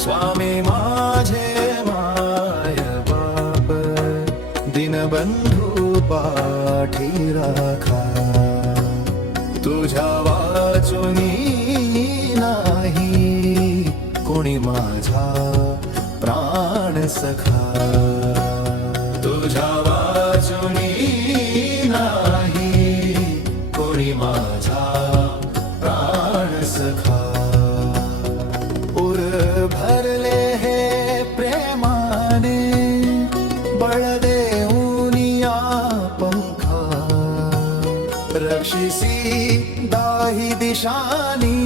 स्वामी माझे माय बाप, दीनबंधू पाठी राखा. तुझ्या वाचुनी नाही कोणी माझा प्राण सखा. तुझ्या वाचुनी नाही कोणी माझा प्राण सखा. उर भरले हे प्रेमाने, बळ देऊनिया पंखा. रक्षिसी दाही दिशानी,